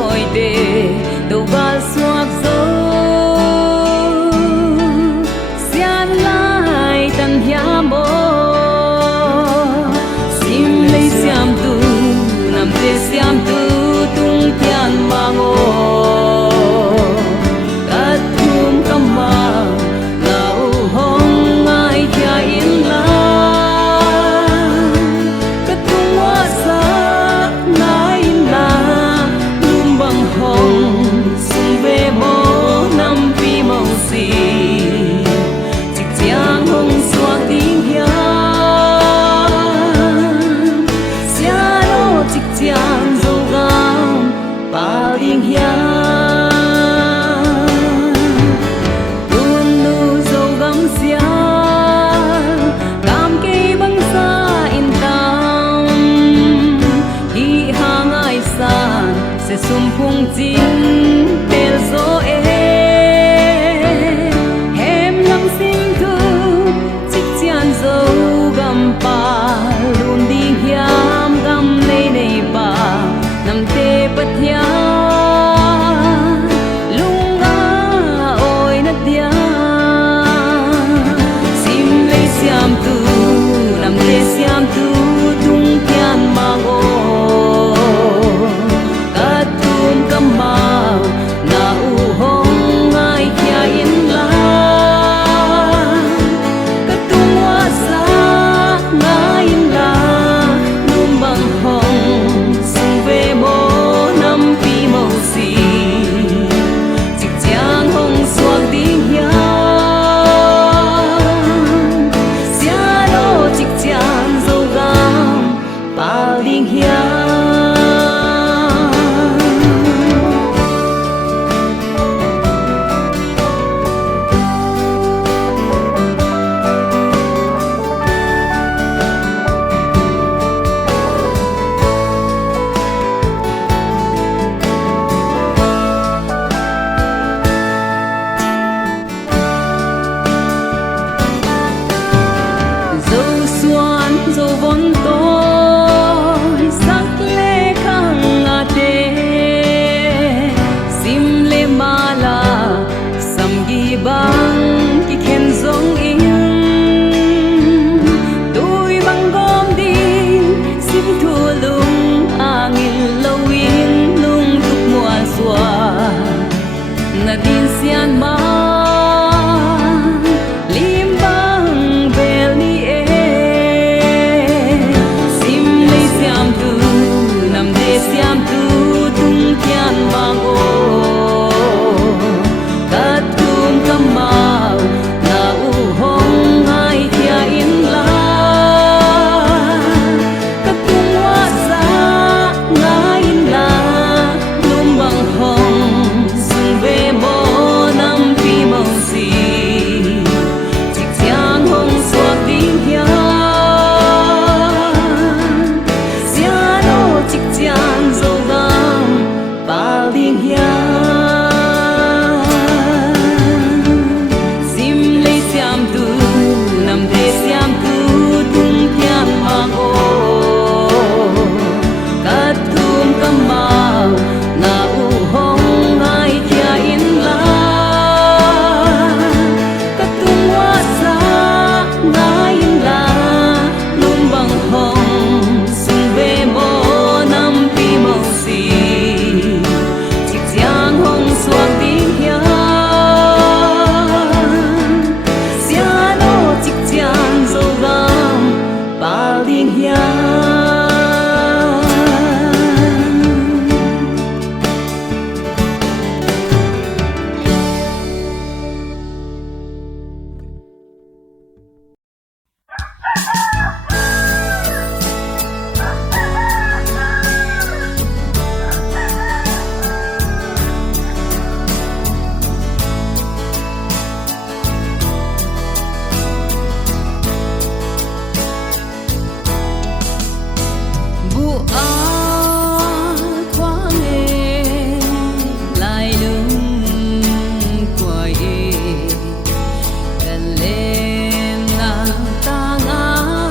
gọi đề tàu ba xoạc dấu xian lại tan hiá mô sim lấy xiam tu nằm tê xiam tu tung tian mang ô cát thum cam ma lau hong ai kia in la cát tung hoa sa nai la lum bang hong sung về mô nam pi mong si chích chiang hong xoa tiếng hiá xia lô chích chiang dâu gam bao tiếng hiá tuôn nu dâu gam xia cam cây băng xa in tam hi hang ai san sẽ sum phung chín tel zo e hem lam sim thu chích chian dâu gam pa luôn đi hiam gam nei nei ba nam te pathia lunga oi na dia sim le siam tu nam te siam tu tung tian mang o ka tum kam ma na u hong ai kia in la ka tung wa sa na in la num bang hong sung ve mo nam pi mo si chích chiang hong xoak ding hiam xia lô chích chiang dâu gam bao ding hiam dâu xuân dâu vốn tôi sắc lê khang ngà tê sim lê ma la sam gi bang ki khen zong in tôi bang gom đi sim thua lung angin lâu in lung tuk muan xua na din sian ma lim bang bel ni e sim le siam tu nam de siam tu tung tian mang o ka tum kam mau na u hong ai kia in la ka tung wa sa na in la lum bang hong sung ve mo nam pi mong si chích chiang hong xoak tiếng hiá xia lô chích chiang dâu gam bao tiếng hiá sim lấy xiam tu nam te xiam tu tung tian mang o ka tum kam mau na u hong ai kia in la ka tung wa sa na in la lum bang hong sung ve mo nam pi mo si chích chiang hong xoak tiếng hiá xia lô chích chiang dâu gam bao tiếng hiá ta ngã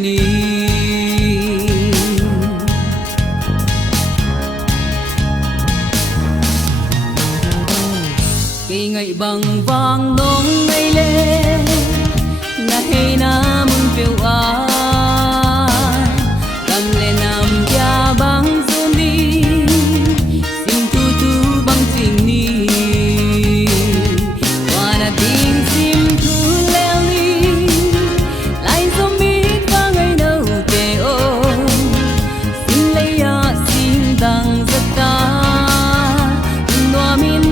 ni cây ngày bằng vàng nong ngày lê na hay na mun phiêu a cầm lên nam gia băng xuân đi xin tu tu băng trình ni qua đã tiếng sim thu leo đi lại giống biết và ngày đầu kề ô xin lấy ya xin đằng giấc ta noa min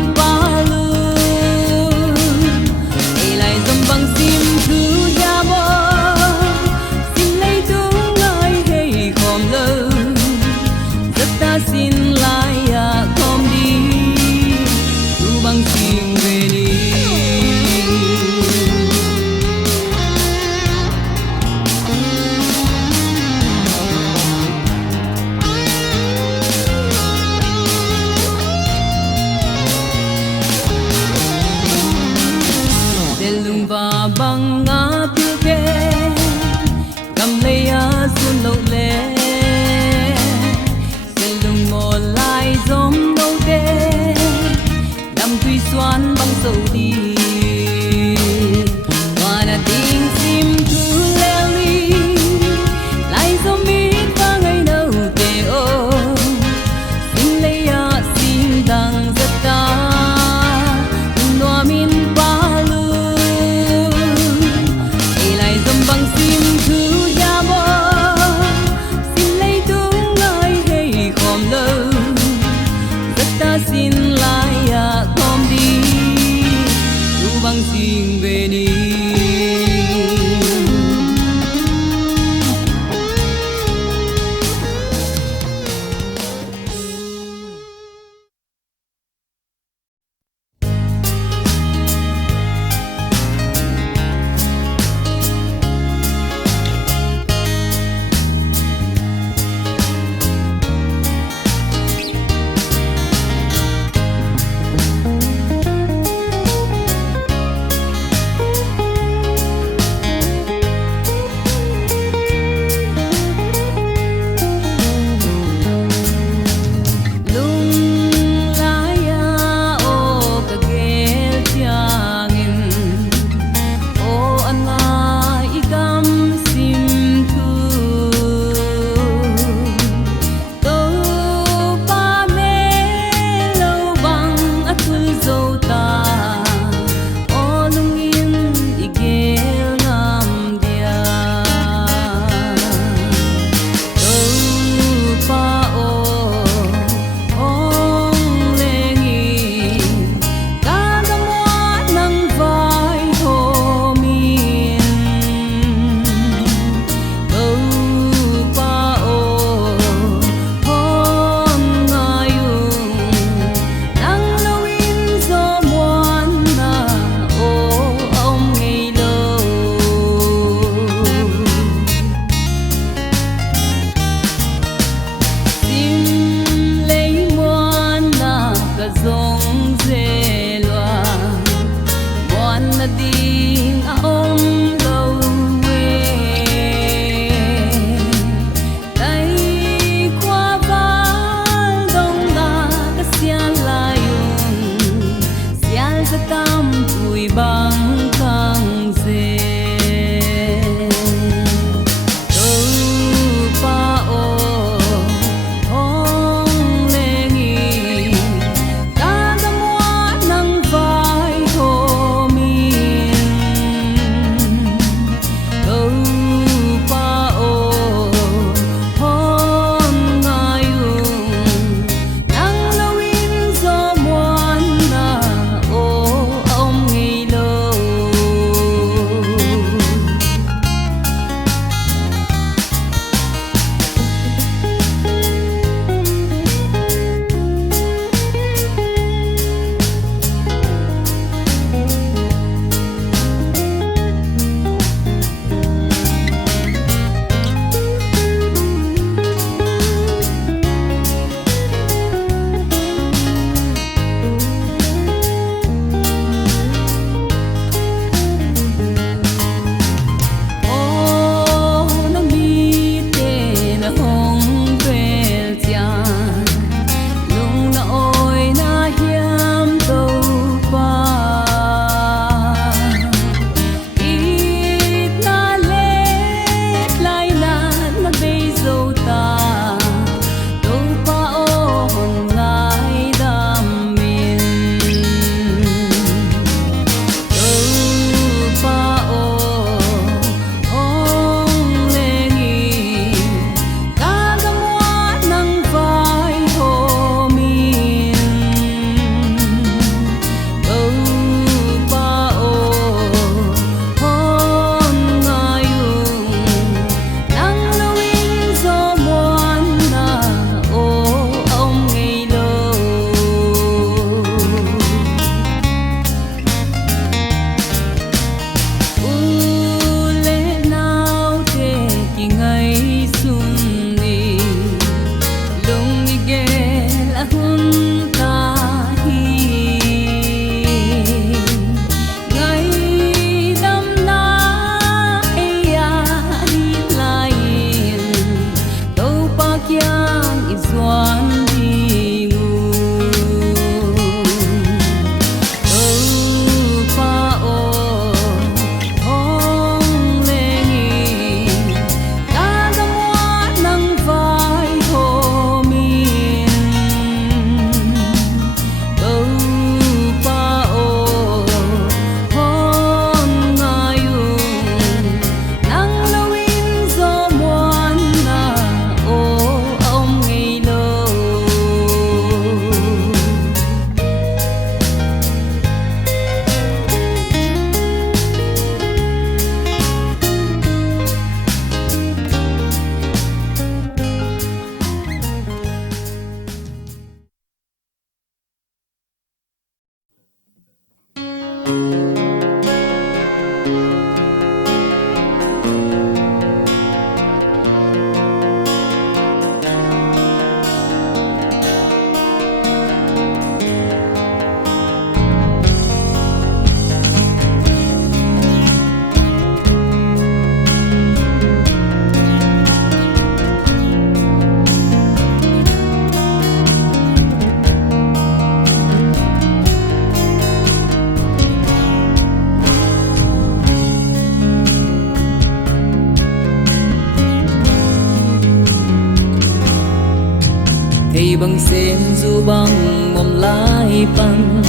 thầy bằng sen du bằng mầm lai bằng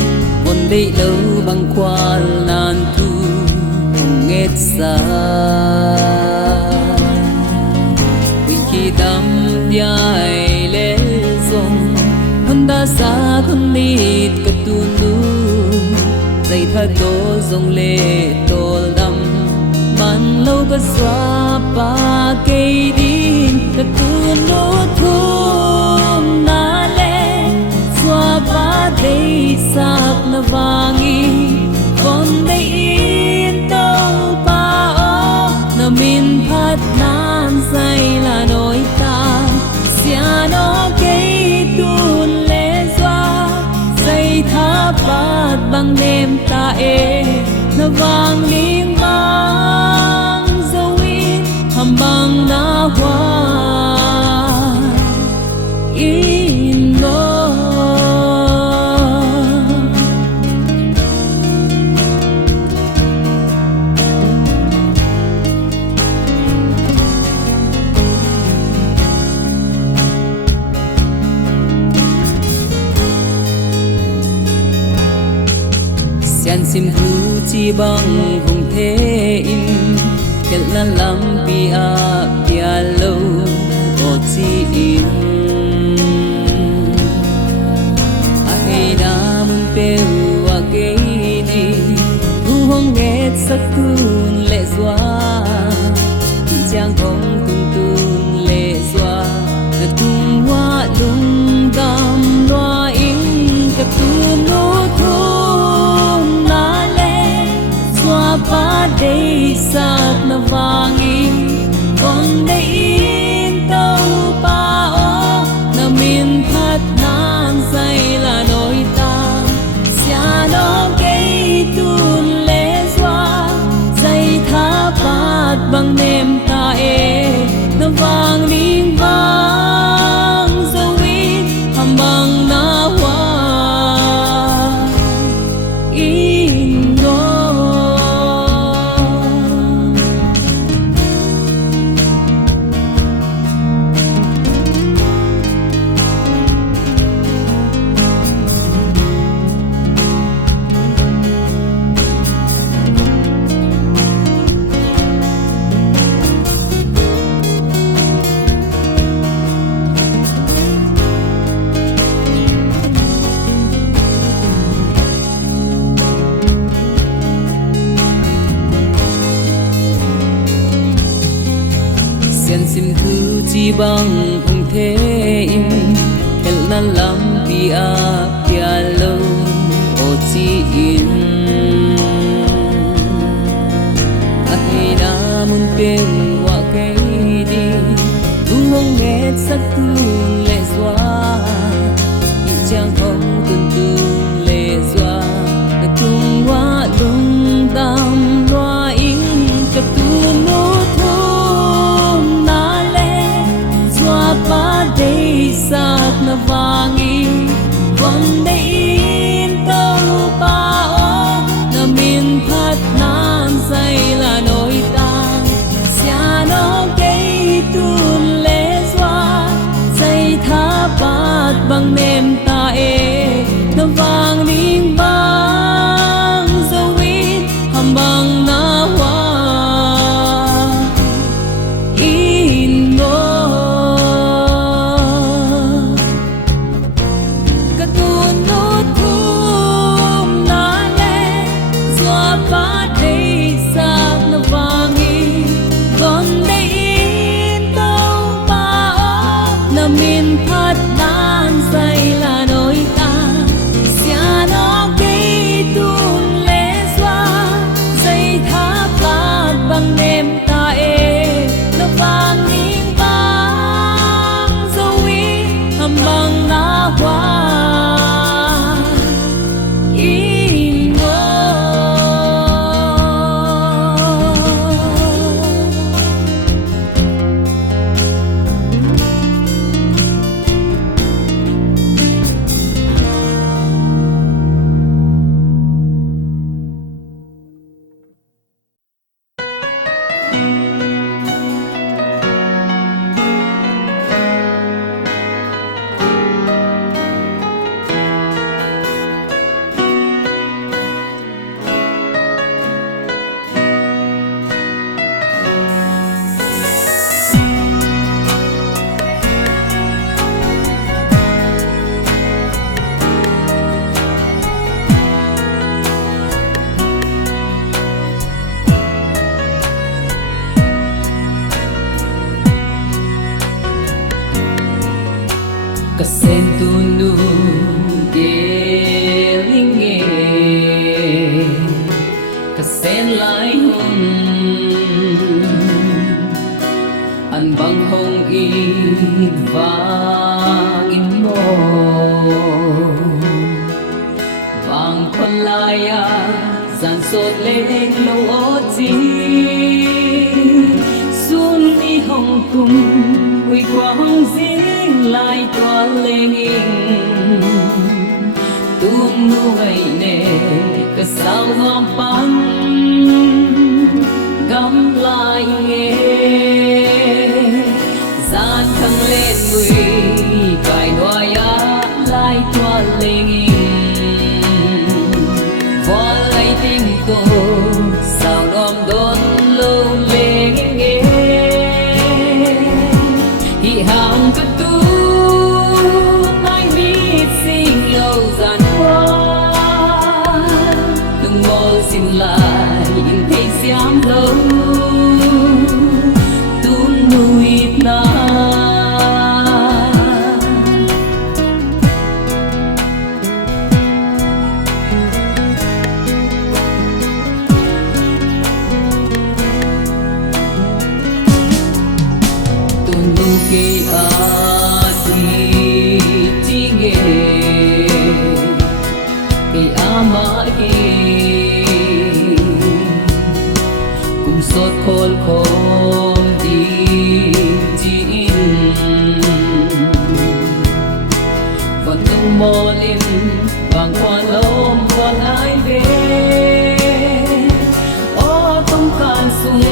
vốn đây lâu bằng qua nan thu không nghe xa vì khi tâm dài lên dòng hơn đã xa con nít cả tu nu dây thơ tô dòng lệ tô đầm man lâu có xóa ba cây đi cả tu nu thum na lệ xóa ba đây sạc na vangi con đây in tông pa o na min phát nan say là nỗi ta xia nó cây tuôn lệ doa dây tháp bát bằng đêm ta e na vang liêng mang dấu in hầm bằng na hoa in ngô Sian sim thu chi bằng hùng thế in kết là lắm pia lâu o chi in a hay da mun peu a ke đi thu hong nghe sắc kun lệ xoa chang hong tun lệ xoa na tung hoa lung đam loa in ka tu nu thu ba đây sạc na vangi con đây in tàu pa o na min phát nan say là nỗi ta xia nó cây tuôn lệ doa dây tháp bát bằng đêm ta e na vang liêng vang dấu in hầm bằng na hoa in ngô Sian sim thu chi bằng hùng thế in kết là lắm pia lâu o chi in a hay da mun peu wa cây đi thu hong nghe sắc tuôn lệ xoa chang hong tuôn lệ xoa na tung hoa lung đam loa in ka tu nu ba đây sạc na vangi con đây in tàu pa o na min phát nan say là nỗi ta xia nó cây tuôn lệ doa Kasen tunu gelinge kasen lai hun an bang hong in vang in mo vang kon laya san sot leng lo o chi sun mi hong tum quy quang riêng lại toa lên tung nu ngày nè cái sao ngom pan gắm lại nghe gian thăng lên người cài đoài á lại toa lên võ lấy tiếng tô sao đom đón lâu lên nghe hi hàng cất tu mai biết xin lâu dàn qua từng mơ xin lại in thấy xiám lâu tuôn nuôi na ke ati tinge ke ama hi kum sot khol khom di jin van tung molin vang khoan lom khoan ai ve o tung kan sung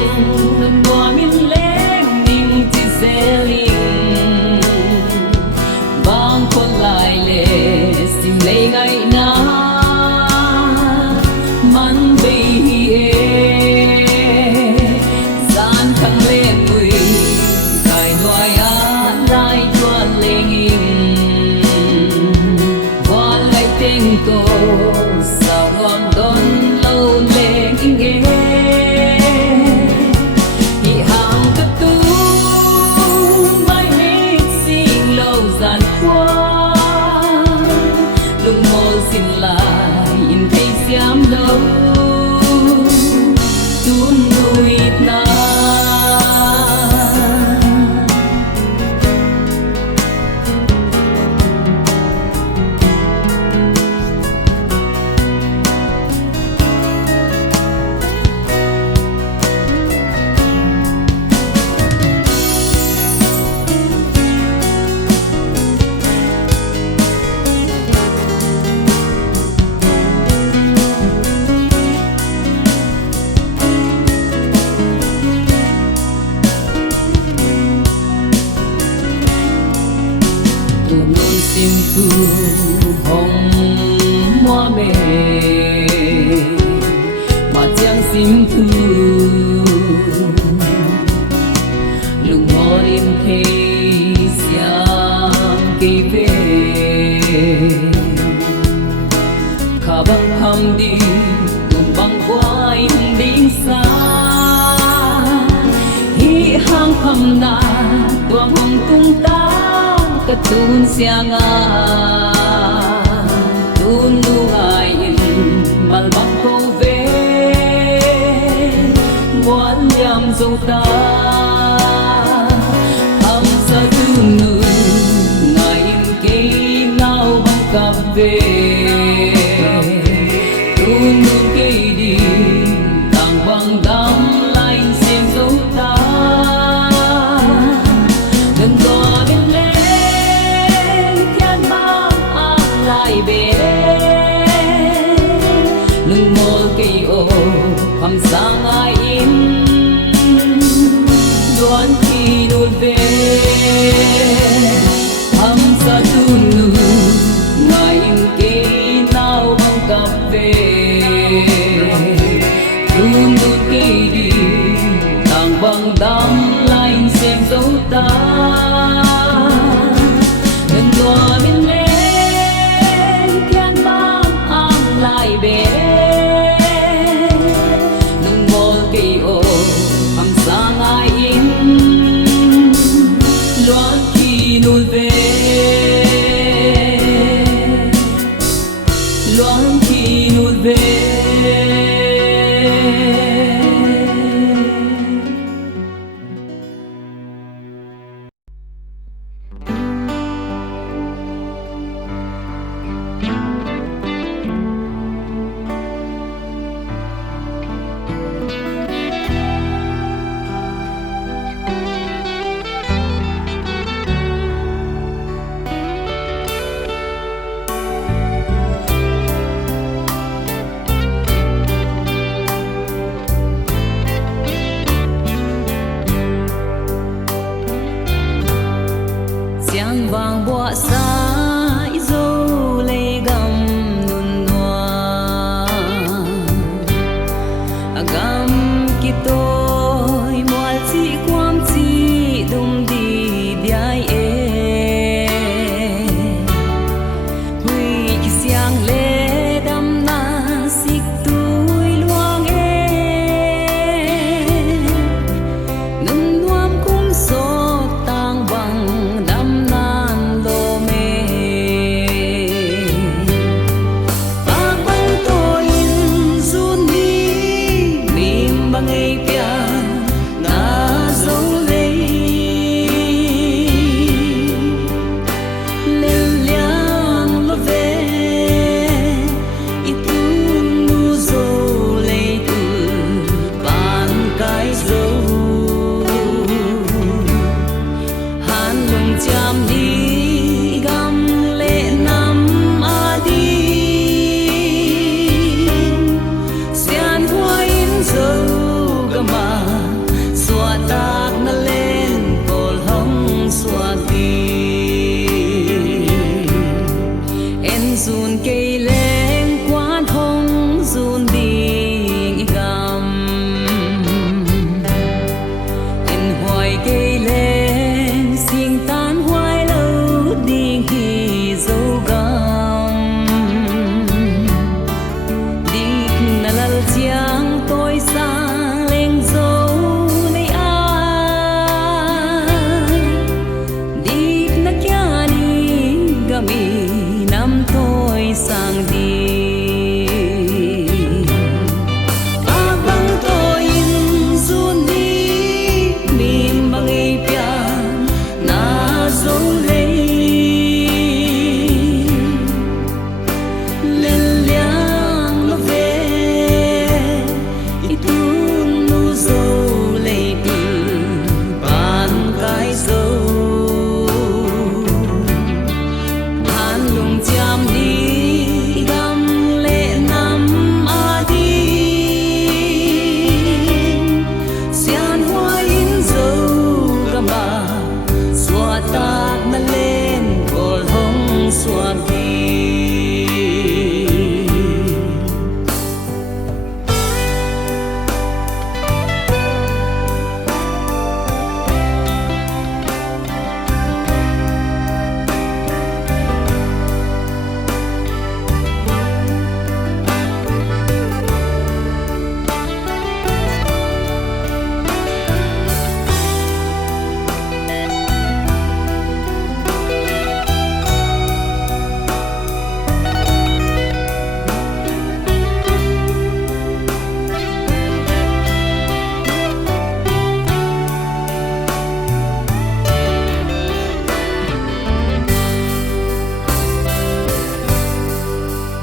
nan boa min leng ning ti seli lấy ngày na man bay gian thăng lên người cài đoài á lại toan lên qua lấy tên tô sao ngon đón lâu lên nghe thì hàng cất tu mai biết xin lâu dàn qua lung mô xin lại in thấy xiám lâu tuôn nuôi na sim tu hồng hoa mê mà chẳng sim tu lùng mò đêm thế xiang kê về khả băng khăm đi cùng băng quay đi xa hi hang khăm na tua hồng tung ta katun siang tun lungai mal bang ko ve muan yam zo ta ham sa tun nu ngai ke nau bang kap ve tun nu ke di tang bang dam lain sim zo ta dan do lưng mô cây ô hầm sang ai in đoán khi đôi về hầm sa tu nu ngài in kê giang vàng bọa xa dâu lê gầm nôn noa gầm kí tôi mual chi quam chi dum đi biai e hui ki siang le dam na sik tui luang e num nuam kum so tang bang dam nan lo me bang bang to in zun ni mim bang ei pia na zo le lem liang lo ve i tu nu zo le tu ban kai zo han lung cham đi gam lệ nam a đi xian hoa in dâu gama xóa tạc na lên col hong xóa đi en zun cây lên quan hong zun đi gam en hoài cây lên xin tan hoài lâu đi khi dâu gam đi na lal chiang tôi sang lên dâu này ai đi na kia đi gami nam tôi sang đi abang tôi in zun đi mim bang ei pia na zo le len liang lo ve i tu nu zo le tu ban kai zo han lung cham đi gam lệ nam a đi xian hoa in dâu gama xóa tạc na lên col hong xóa đi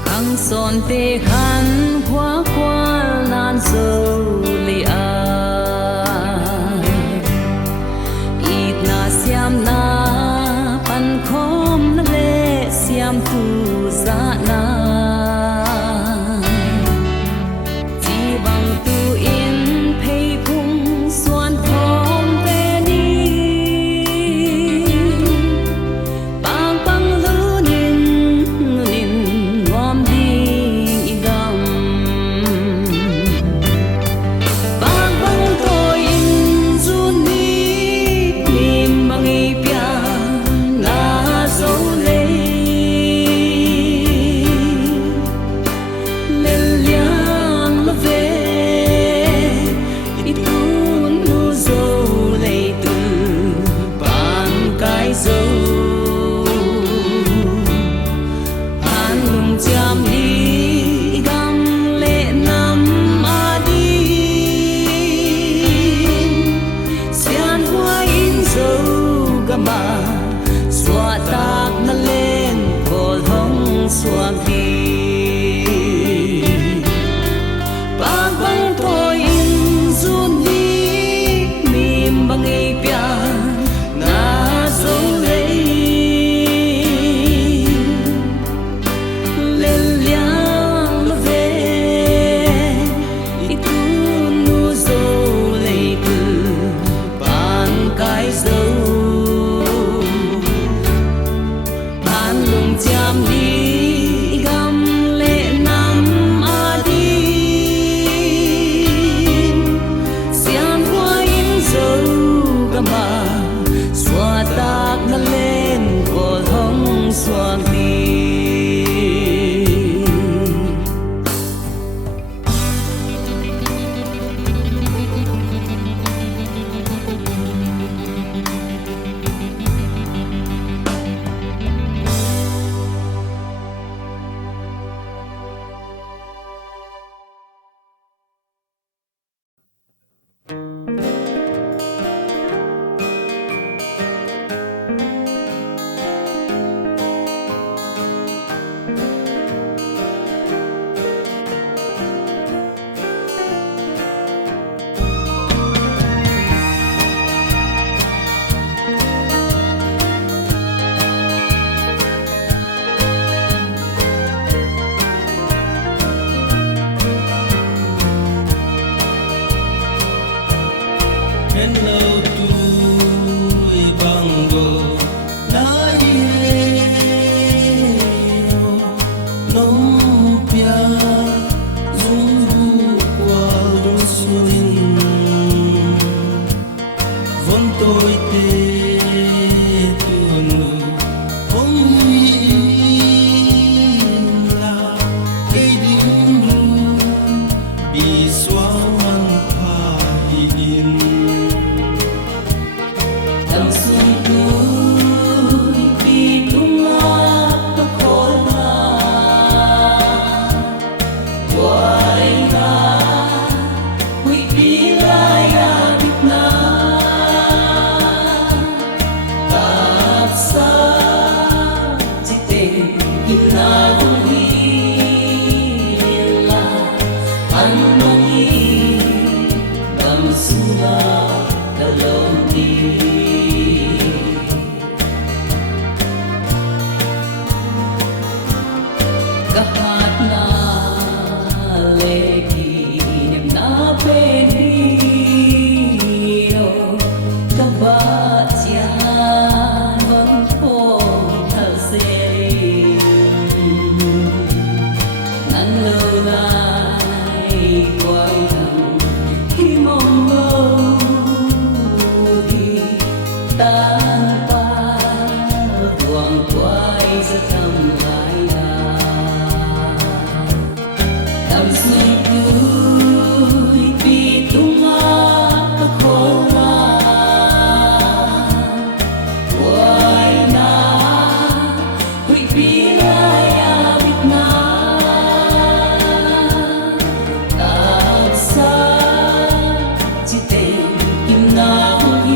khang son te khan hoa qua nan dâu le a ít na siam na pan khom na le siam tu za na chi bang tu in pei phung xuan thom ve ni bang bang lu nin nin nuam ding i gam bang bang to in zun ni mim bang ei pia na zo le len liang lo ve i tu nu zo le tu ban kai zo han lung cham đi gam lệ nam a đi xian hoa in dâu gama xóa tạc na lên col hong xóa đi bang bang to in zun đi mim bang ei pia na zo le len liang lo ve i tu nu zo le tu ban kai zo xoan đi. Hello tôi bằng bờ đã yêu nông pia dung qua đôi xuân vẫn tôi tê tuần không là cây đinh ru bị xóa mang thai in. Đầm xuân vui vì tung lá tóc khô la quay la huy bí la ya biết na tap sa chỉ tình kim na vui la anh nông đầm xuân la dalam diri. Kahat na legi nem na penino kabatyan von phong thal seri nan lâu nay quay thầm khi mong mơ tanpa ruang quay ra thăm lại đầm xuân vui vì tung lá các khô la quay na huy bí la ya biết na tap sa chỉ tình kim na huy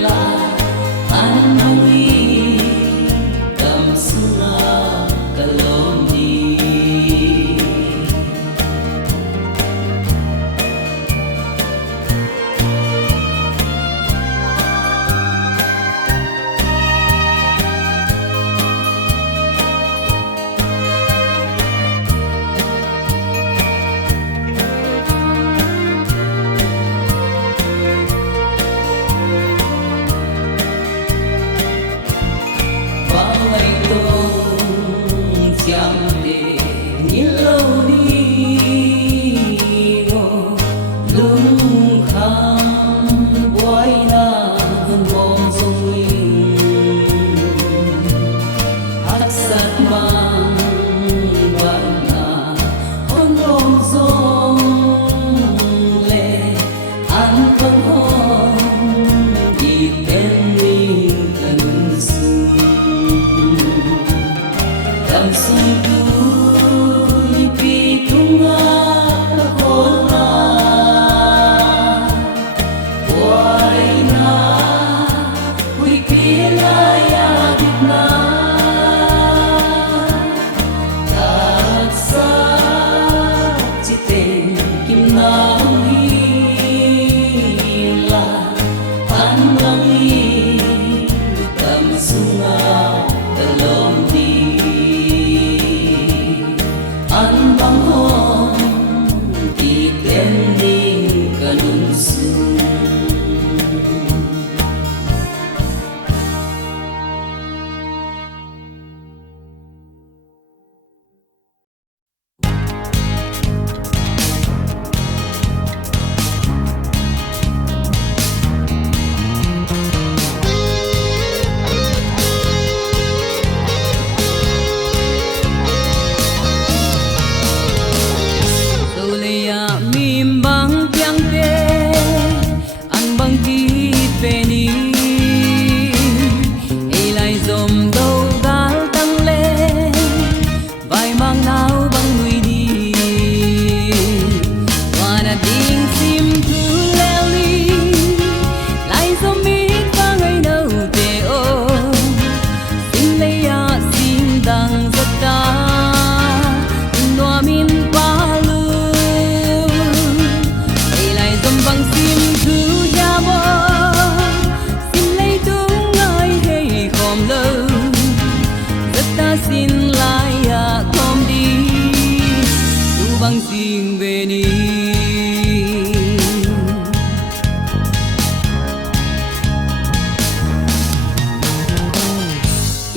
la anh huy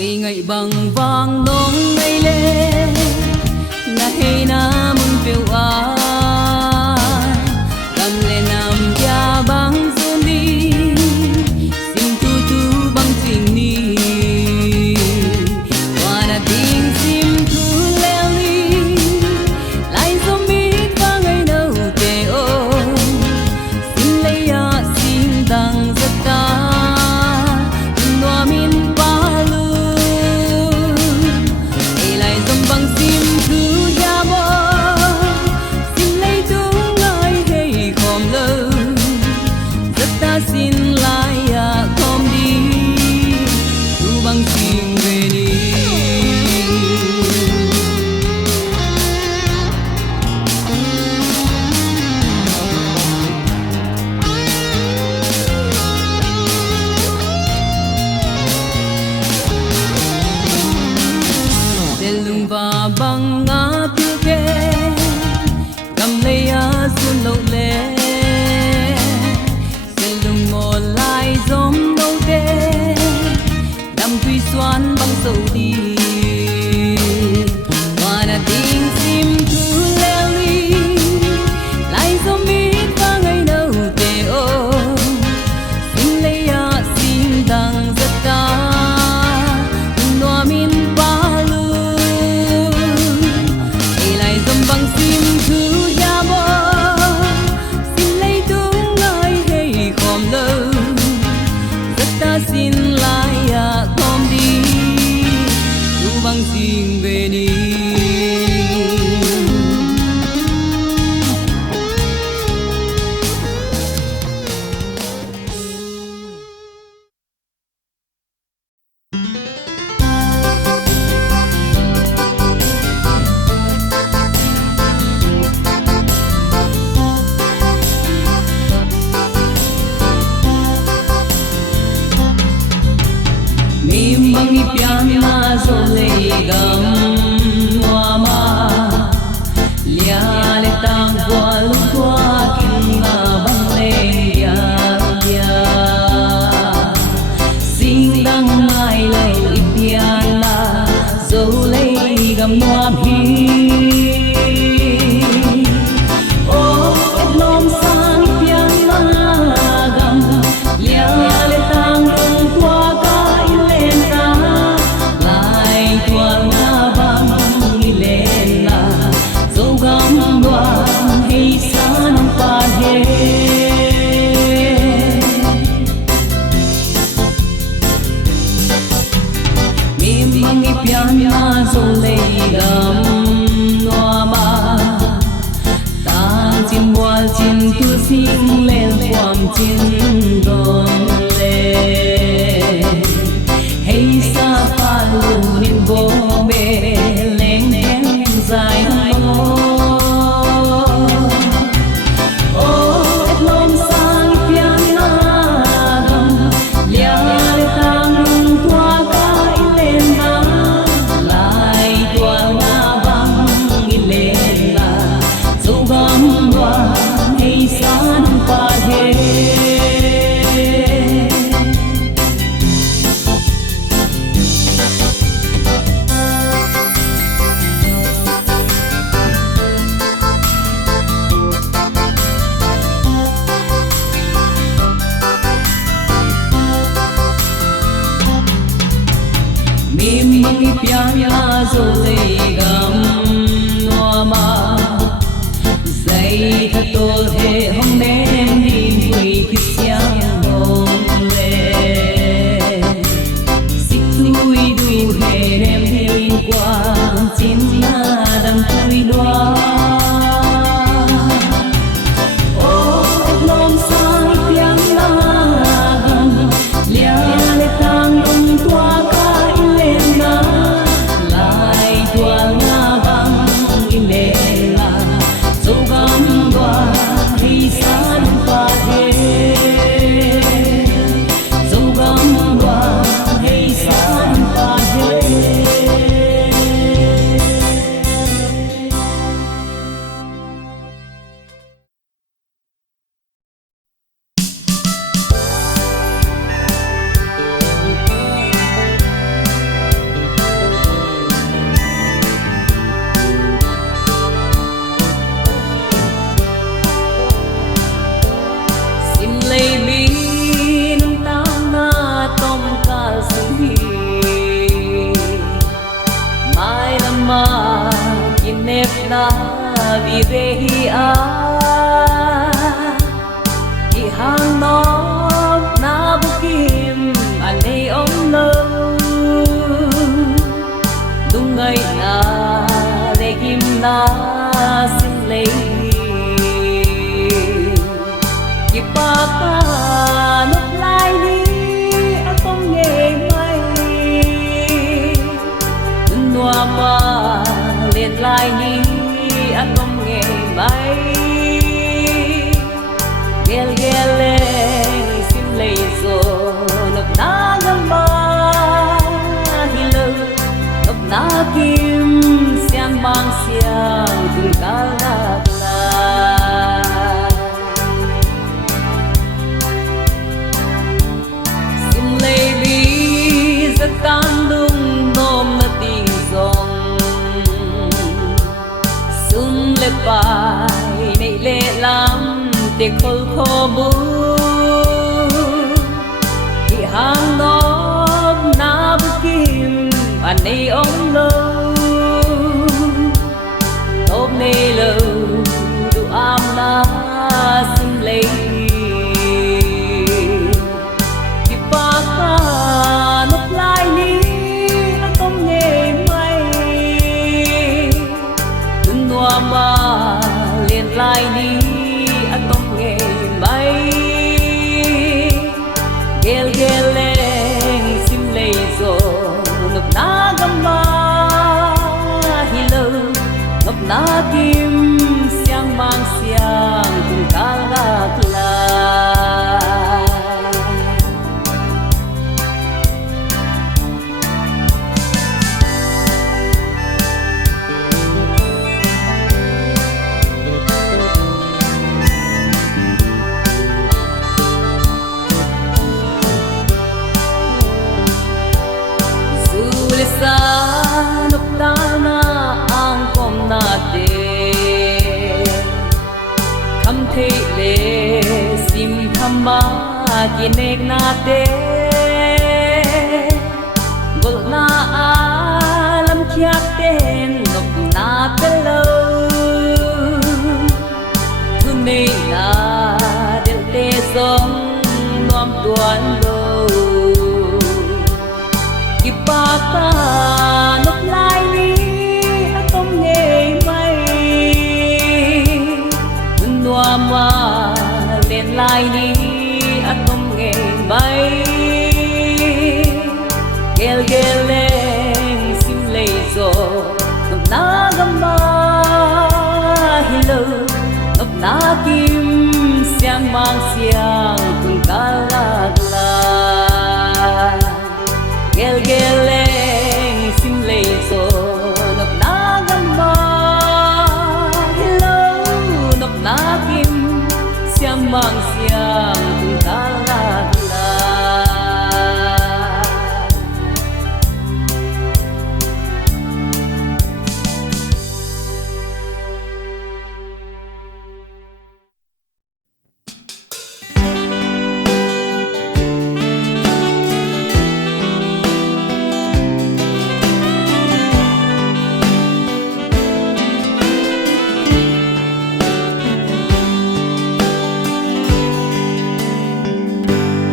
vì ngày bằng vang nông ngày lê na hay na mun phiêu à cầm lên nam gia băng xuân đi xin tu tu băng tình ni qua na tiếng sim thu leo đi lại giống biết và ngày đâu tê ô xin lấy à xin đằng rất ta noa min pa lu e lại giống băng sim thu ya mo xin lấy đúng ngay hay khom lơ rất ta xin lại à khom đi thu băng sim về đi lung và băng ngã tiêu kê cầm lấy á xuân lâu lệ lung một lại giống đâu tê đâm tuy xoan băng sầu đi và là tiếng sim thu leo đi lại giống biết và ngày đâu tê ô xin lấy á xin đằng rất ta noa min pa lu băng sim thu ya mo xin lấy đúng ngay hay khom lơ rất ta xin lại à khom đi thu băng sim về đi mim bang ipian na zole gam noa ma lia le tang kwa lu kwa kin na bang le ya ya sing dang mai le ipian na zole gam noa hi o et nom sang ipian na gam lia le tang kwa pian na zole gam noa ma tan chin wal chin tu sing lên quam chin don le hey sa pa lu nin bo be leng leng dài ho o et lom sang pian na gam lia le tang tua ka ilen na mim bang ipian na zole gam noa ma dây thật tol he hong nem din hui kisiang bong le sik tui du he nem hin quang chin na dam tui loa o et nom sang ipian na gam lia le tang dong tua ka ilen na lai tua na ba vì về hi a thì hàng nó na bu kim anh ấy ông lâu đúng ngày na để kim na xin lấy kịp ba ca nốt lại đi anh không nghe mây noa ma lên lại đi anh không nghe mây gel gel lên xin lấy rồi nấp ná gamba hello nấp ná kim xiang mang xiang từng cả lạc la xin lấy bi rất tan lung nôm na tình dòng xuân lệ bài này lệ lắm để khôi khô bu thì hàng nó na bu kim anh ấy ông lâu ôm nê lâu đủ am na xin lấy thì ba ca nốt lại đi anh không nghe mây đừng noa mà liền lại đi anh không nghe mây gel gel lên xin lấy rồi nấp ná gamba hello nấp ná kim xiang mang xiang cùng cả lạc la sa nấp ta na ang kom na te kham the le sim kham ma kinek na te gol na alam kyak ten nop na pelo tu nei na del te song nom tuan lo ba ca nốt lại đi anh không nghe mây noa mà lên lại đi anh không nghe mây gel gel lên xin lấy rồi nấp ná gamba hello nấp ná kim xiang mang xiang cùng cả lạc la gel gel lên xin lấy rồi nấp ná gamba hello nấp ná kim xiang mang xiang cùng cả lạc la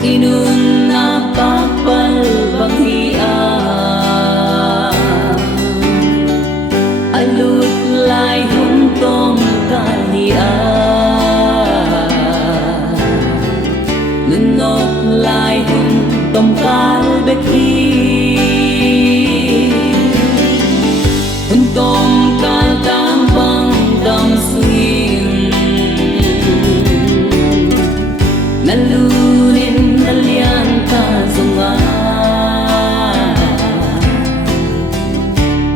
inun na papal banghiya alut lai huntong kalia nunok lai huntong kalbeki huntong kaltang bang dam suin nalurin nalian ka zunga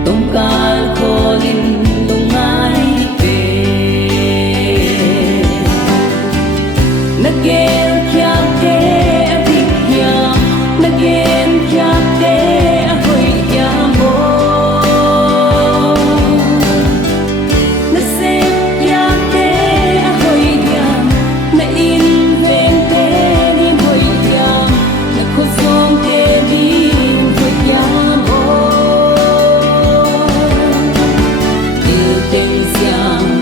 tongkal kolin lungai pe nagel kyak te abikya nagel kyak te ahoy yamo nasip kyak te ahoy yam na in tình xiang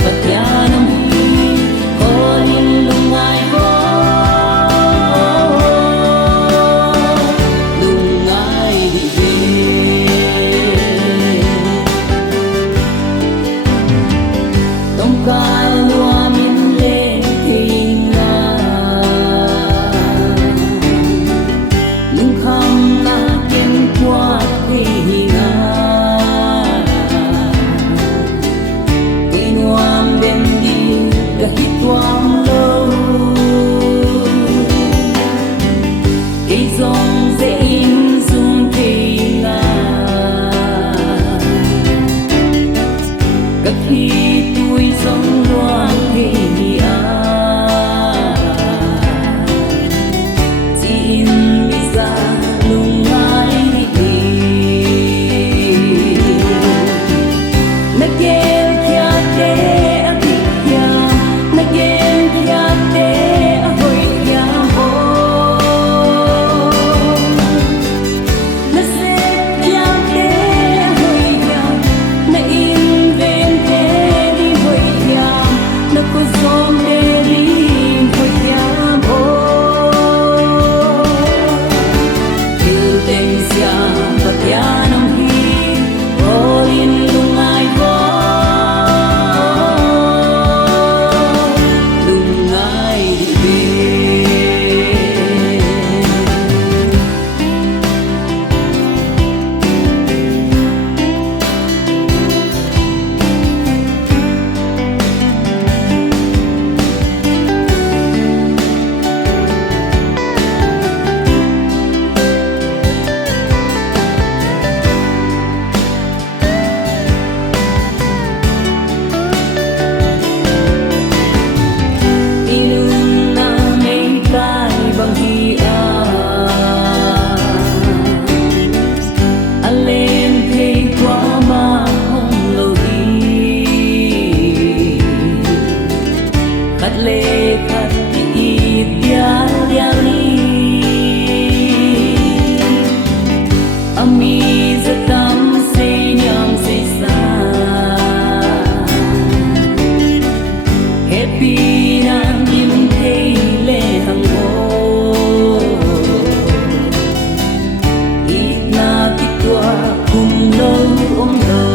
ôm lâu